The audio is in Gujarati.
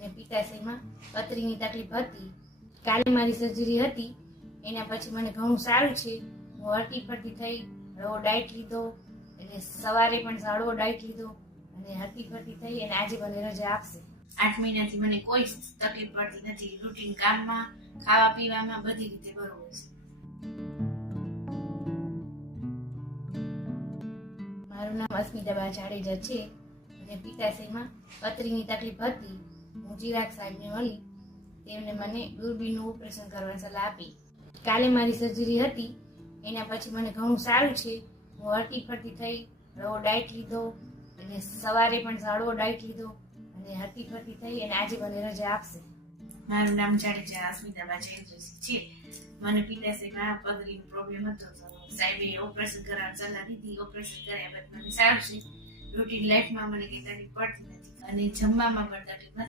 અને પિત્તાશયમાં પથરીની તકલીફ હતી. કાલે મારી સર્જરી હતી, એના પછી મને ઘણું સારું છે. હું હરતી ફરતી થઈ, હળવો ડાયટ લીધો, એટલે સવારે પણ હળવો ડાયટ લીધો અને હરતી ફરતી થઈ, અને આજે મને રજા આપશે. 8 મહિનાથી મને કોઈ તકલીફ પડતી નથી. રૂટીન કામમાં, ખાવા પીવામાં બધી રીતે બરોબર છે. મારું નામ અસ્મિતાબા જાડેજા છે અને પિત્તાશયમાં પથરીની તકલીફ હતી. હું ચિરાગ સાહેબને મળી, તેમણે મને દૂરબીનનું ઓપરેશન કરવાની સલાહ આપી. કાલે મારી સર્જરી હતી, એના પછી મને ઘણું સારું છે. હું હરતી ફરતી થઈ, હળવો ડાયટ લીધો, અને સવારે પણ હળવો ડાયટ લીધો અને હરતી ફરતી થઈ, અને આજે મને રજા આપશે. મારું નામ જાડેજા અસ્મિતાબા જાડેજા છે. મને પિત્તાશયમાં પથરીનો પ્રોબ્લેમ હતો, સાહેબે ઓપરેશન કરવાની સલાહ દીધી. ઓપરેશન કર્યા બાદ મને સારું છે. રૂટીન લાઈફમાં મને કઈ તકલીફ પડતી નથી અને જમવામાં પણ તકલીફ નથી.